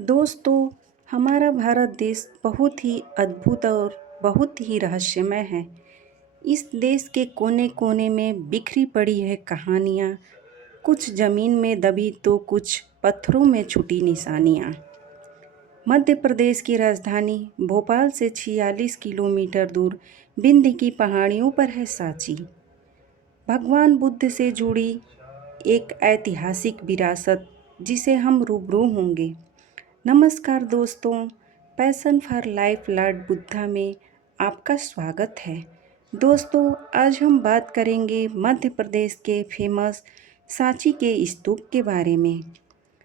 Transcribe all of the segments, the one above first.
दोस्तों, हमारा भारत देश बहुत ही अद्भुत और बहुत ही रहस्यमय है। इस देश के कोने-कोने में बिखरी पड़ी है कहानियाँ, कुछ ज़मीन में दबी तो कुछ पत्थरों में छुटी निशानियाँ। मध्य प्रदेश की राजधानी भोपाल से 46 किलोमीटर दूर विंध्य की पहाड़ियों पर है सांची। भगवान बुद्ध से जुड़ी एक ऐतिहासिक विरासत जिसे हम रूबरू होंगे। नमस्कार दोस्तों, passion for life Lord Buddha में आपका स्वागत है। दोस्तों, आज हम बात करेंगे मध्य प्रदेश के फेमस सांची के स्तूप के बारे में।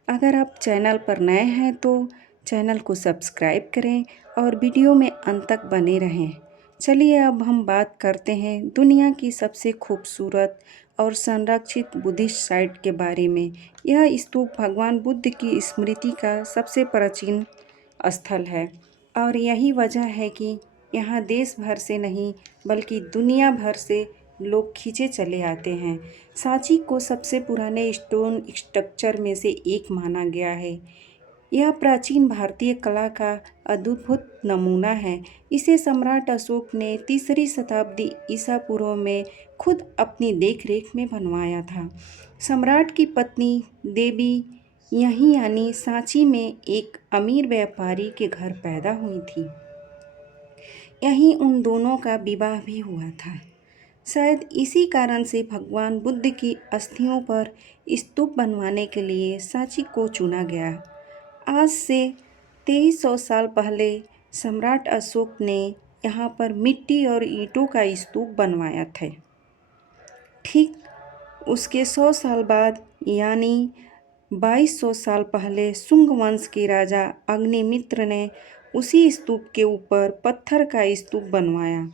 अगर आप चैनल पर नए हैं तो चैनल को सब्सक्राइब करें और वीडियो में अंत तक बने रहें। चलिए अब हम बात करते हैं दुनिया की सबसे खूबसूरत और संरक्षित बुद्धिस्ट साइट के बारे में। यह स्तूप भगवान बुद्ध की स्मृति का सबसे प्राचीन स्थल है और यही वजह है कि यहाँ देश भर से नहीं बल्कि दुनिया भर से लोग खींचे चले आते हैं। सांची को सबसे पुराने स्टोन स्ट्रक्चर में से एक माना गया है। यह प्राचीन भारतीय कला का अद्भुत नमूना है। इसे सम्राट अशोक ने 3री शताब्दी ईसा पूर्व में खुद अपनी देखरेख में बनवाया था। सम्राट की पत्नी देवी यहीं यानी सांची में एक अमीर व्यापारी के घर पैदा हुई थी। यहीं उन दोनों का विवाह भी हुआ था। शायद इसी कारण से भगवान बुद्ध की अस्थियों पर स्तूप बनवाने के लिए सांची को चुना गया। आज से 2300 साल पहले सम्राट अशोक ने यहाँ पर मिट्टी और ईंटों का स्तूप बनवाया था। ठीक उसके 100 साल बाद यानी 2200 साल पहले शुंग वंश के राजा अग्निमित्र ने उसी स्तूप के ऊपर पत्थर का स्तूप बनवाया,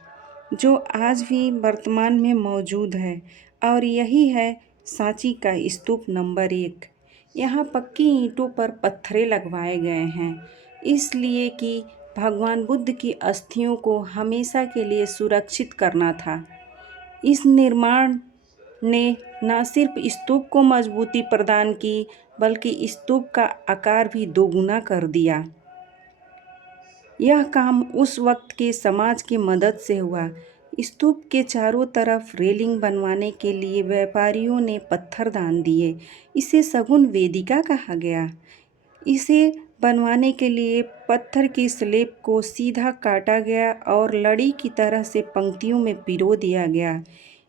जो आज भी वर्तमान में मौजूद है और यही है सांची का स्तूप नंबर 1। यहाँ पक्की ईंटों पर पत्थरे लगवाए गए हैं, इसलिए कि भगवान बुद्ध की अस्थियों को हमेशा के लिए सुरक्षित करना था। इस निर्माण ने न सिर्फ स्तूप को मजबूती प्रदान की बल्कि स्तूप का आकार भी दोगुना कर दिया। यह काम उस वक्त के समाज की मदद से हुआ। स्तूप के चारों तरफ रेलिंग बनवाने के लिए व्यापारियों ने पत्थर दान दिए। इसे सगुन वेदिका कहा गया। इसे बनवाने के लिए पत्थर की स्लैब को सीधा काटा गया और लड़ी की तरह से पंक्तियों में पिरो दिया गया।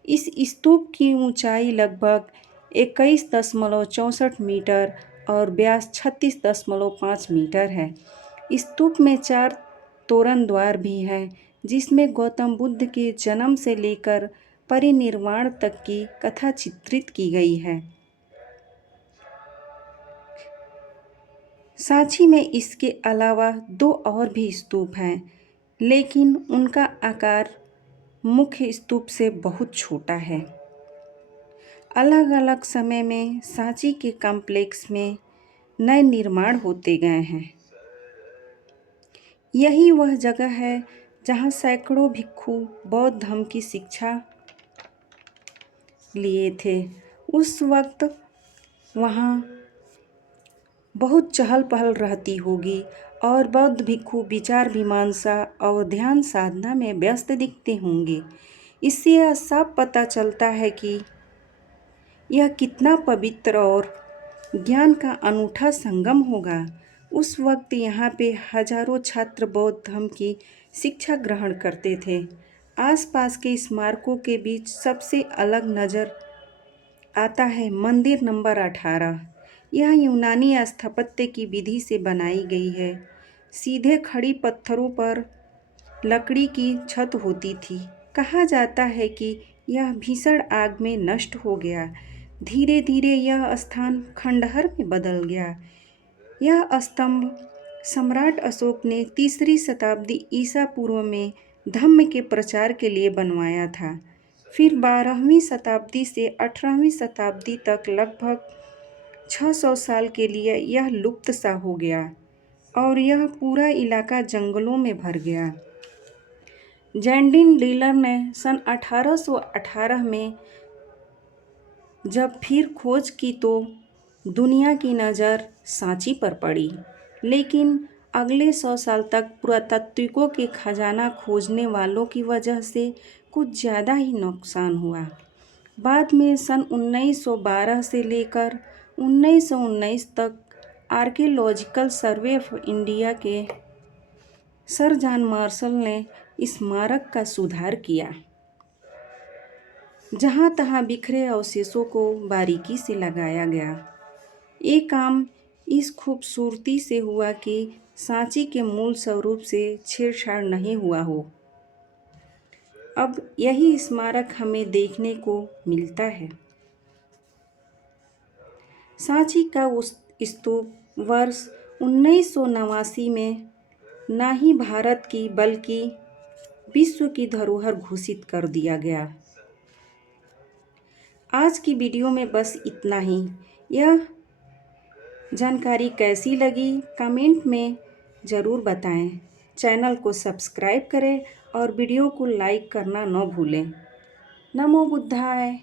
इस स्तूप की ऊंचाई लगभग 21.64 मीटर और व्यास 36.5 मीटर है। स्तूप में 4 तोरण द्वार भी हैं, जिसमें गौतम बुद्ध के जन्म से लेकर परिनिर्वाण तक की कथा चित्रित की गई है। सांची में इसके अलावा 2 और भी स्तूप हैं, लेकिन उनका आकार मुख्य स्तूप से बहुत छोटा है। अलग अलग समय में सांची के कॉम्प्लेक्स में नए निर्माण होते गए हैं। यही वह जगह है जहाँ सैकड़ों भिक्षु बौद्ध धर्म की शिक्षा लिए थे। उस वक्त वहाँ बहुत चहल पहल रहती होगी और बौद्ध भिक्षु विचार मीमांसा और ध्यान साधना में व्यस्त दिखते होंगे। इससे यह साफ पता चलता है कि यह कितना पवित्र और ज्ञान का अनूठा संगम होगा। उस वक्त यहाँ पे हजारों छात्र बौद्ध धर्म की शिक्षा ग्रहण करते थे। आसपास के स्मारकों के बीच सबसे अलग नज़र आता है मंदिर नंबर 18। यह यूनानी स्थापत्य की विधि से बनाई गई है। सीधे खड़ी पत्थरों पर लकड़ी की छत होती थी। कहा जाता है कि यह भीषण आग में नष्ट हो गया। धीरे धीरे यह स्थान खंडहर में बदल गया। यह स्तंभ सम्राट अशोक ने 3री शताब्दी ईसा पूर्व में धम्म के प्रचार के लिए बनवाया था। फिर 12वीं शताब्दी से 18वीं शताब्दी तक लगभग 600 साल के लिए यह लुप्त सा हो गया और यह पूरा इलाका जंगलों में भर गया। जैंडिन डीलर ने सन 1818 में जब फिर खोज की तो दुनिया की नज़र सांची पर पड़ी। लेकिन अगले 100 साल तक पुरातात्विकों के खजाना खोजने वालों की वजह से कुछ ज़्यादा ही नुकसान हुआ। बाद में सन 1912 से लेकर 1919 तक आर्कियोलॉजिकल सर्वे ऑफ इंडिया के सर जॉन मार्शल ने स्मारक का सुधार किया, जहाँ तहाँ बिखरे अवशेषों को बारीकी से लगाया गया। ये काम इस खूबसूरती से हुआ कि सांची के मूल स्वरूप से छेड़छाड़ नहीं हुआ हो। अब यही स्मारक हमें देखने को मिलता है। सांची का उस स्तूप वर्ष 1989 में न ही भारत की बल्कि विश्व की धरोहर घोषित कर दिया गया। आज की वीडियो में बस इतना ही। यह जानकारी कैसी लगी कमेंट में ज़रूर बताएं। चैनल को सब्सक्राइब करें और वीडियो को लाइक करना न भूलें। नमो बुद्धाय।